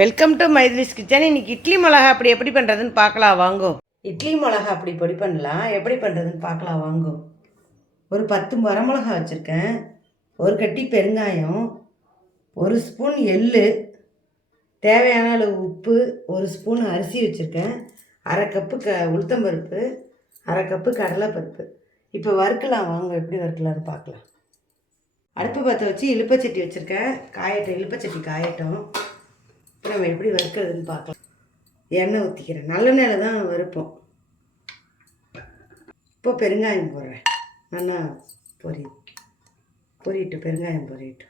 Welcome to மைதிலிஸ் kitchen. இன்றைக்கி இட்லி மிளகா அப்படி எப்படி பண்ணுறதுன்னு பார்க்கலாம் வாங்கோ. இட்லி மிளகா அப்படி பொடி பண்ணலாம், எப்படி பண்ணுறதுன்னு பார்க்கலாம் வாங்கோ. ஒரு 10 வரமிளகா வச்சுருக்கேன், ஒரு கட்டி பெருங்காயம், ஒரு ஸ்பூன் எள்ளு, தேவையான அளவு உப்பு, ஒரு ஸ்பூன் அரிசி வச்சுருக்கேன், அரை கப்பு உளுத்தம்பருப்பு, அரை கப்பு கடலைப்பருப்பு. இப்போ வறுக்கலாம் வாங்க, எப்படி வறுக்கலான்னு பார்க்கலாம். அடுப்பு பற்ற வச்சு இலுப்பச்சட்டி வச்சுருக்கேன், காயட்டும். இலுப்பச்சட்டி காயட்டும். இப்போ நம்ம எப்படி வறுக்கிறதுன்னு பார்க்கலாம். எண்ணெய் ஊற்றிக்கிறேன், நல்லெண்ணெயில் தான் வறுப்போம். இப்போ பெருங்காயம் போடுறேன், நல்லா பொரியிட்டு பெருங்காயம் பொரியிட்டு.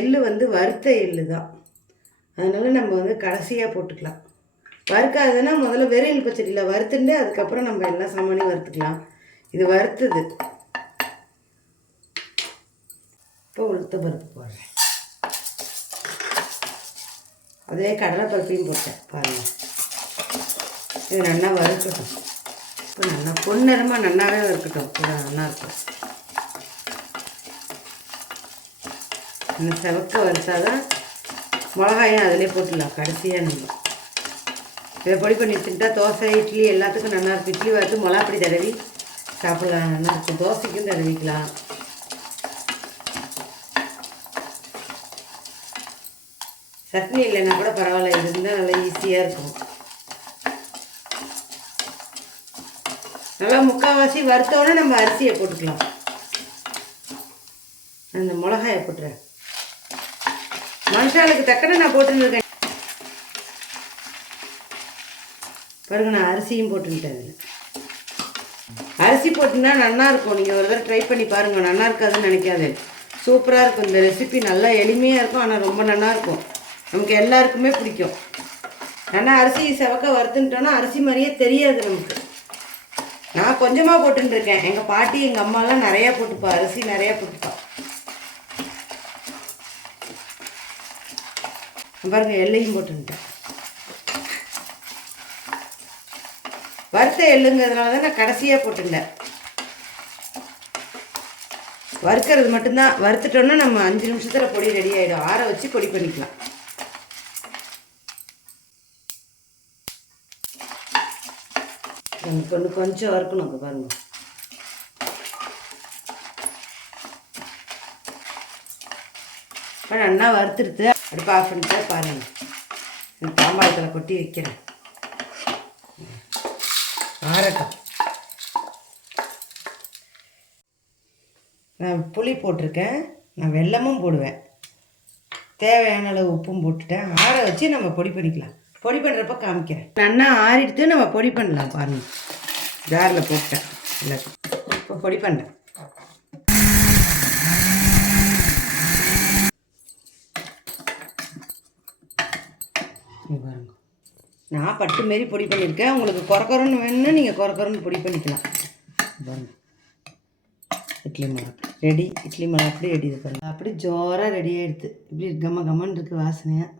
எள்ளு வறுத்த எள்ளு தான், அதனால் நம்ம கடைசியாக போட்டுக்கலாம். வறுக்காதுன்னா முதல்ல வெறும் இலுப்பச்சட்டியில் வறுத்துட்டு அதுக்கப்புறம் நம்ம எல்லாம் சாமானியும் வறுத்துக்கலாம். இது வறுத்துது. இப்போ உளுத்த பருப்பு போடுறேன், அதே கடலைப்பருப்பையும் போட்டேன் பாருங்கள். இது நல்லா வறுக்கட்டும். இப்போ நல்லா பொன்னிறமாக நல்லாவே வறுக்கட்டும், கூட நல்லாயிருக்கும். இன்னும் செவக்க வறுத்தாதான் மிளகாயும் அதிலே போட்டுடலாம் கடைசியாக. நம்ம இதை பொடி பண்ணி வச்சுட்டா தோசை இட்லி எல்லாத்துக்கும் நல்லாயிருக்கும். இட்லி வறுத்து மிளகாப்பொடி தடவி சாப்பிடலாம், நல்லாயிருக்கும். தோசைக்கும் தடவிக்கலாம். சட்னி இல்லைன்னா கூட பரவாயில்ல, இது இருந்தால் நல்லா ஈஸியாக இருக்கும். நல்லா முக்கால்வாசி வறுத்தோடனே நம்ம அரிசியை போட்டுக்கலாம். அந்த மிளகாயை போட்டுறேன், மனுஷாளுக்கு தக்கன நான் போட்டுருக்கேன் பாருங்க. நான் அரிசியும் போட்டுக்கிட்டேன். அதில் அரிசி போட்டுன்னா நல்லாயிருக்கும். நீங்கள் ஒரு தடவை ட்ரை பண்ணி பாருங்கள், நல்லா இருக்காதுன்னு நினைக்காது, சூப்பராக இருக்கும். இந்த ரெசிபி நல்லா எளிமையாக இருக்கும், ஆனால் ரொம்ப நல்லாயிருக்கும். நமக்கு எல்லாருக்குமே பிடிக்கும். ஆனால் அரிசி செவக்க வறுத்துட்டோன்னா அரிசி மாதிரியே தெரியாது நமக்கு. நான் கொஞ்சமாக போட்டுருக்கேன், எங்கள் பாட்டி எங்கள் அம்மாலாம் நிறையா போட்டுப்பா, அரிசி நிறையா போட்டுப்பா. பாருங்க, எள்ளையும் போட்டுட்டேன். வறுத்த எள்ளுங்கிறதுனால தான் நான் கடைசியாக போட்டுட்டேன். வறுக்கிறது மட்டும்தான். வறுத்துட்டோன்னா நம்ம 5 நிமிஷத்தில் பொடி ரெடி ஆகிடும். ஆற வச்சு பொடி பண்ணிக்கலாம். கொஞ்சம் வறுக்கணும். இப்போ பாருங்க, இப்போ நல்லா வறுத்துடுத்து. அடுப்பு ஆஃப் பண்ணிட்டு பாருங்க, தாம்பாளத்தில் கொட்டி வைக்கிறேன், ஆறட்டும். நான் புளி போட்டிருக்கேன், நான் வெல்லமும் போடுவேன், தேவையான அளவு உப்பும் போட்டுட்டேன். ஆற வச்சு நம்ம பொடி பண்ணிக்கலாம். பொடி பண்ணுறப்ப காமிக்கிறேன். நல்லா ஆறிடுத்து நம்ம பொடி பண்ணலாம் பாருங்கள். ஜாரில் போட்டேன் எல்லாத்தையும். இப்போ பொடி பண்ணுறேன். பாருங்க, நான் பட்டு மாரி பொடி பண்ணியிருக்கேன். உங்களுக்கு கொரக்கொரன்னு வேணும்னா நீங்கள் கொரக்கொரன்னு பொடி பண்ணிக்கலாம். பாருங்க, இட்லி மிளகா ரெடி. இட்லி மிளகா அப்படி ரெடி. இது பாருங்கள், அப்படி ஜோராக ரெடி ஆகிடுது. இப்படி கம்ம கம்மன்னு இருக்குது வாசனையாக.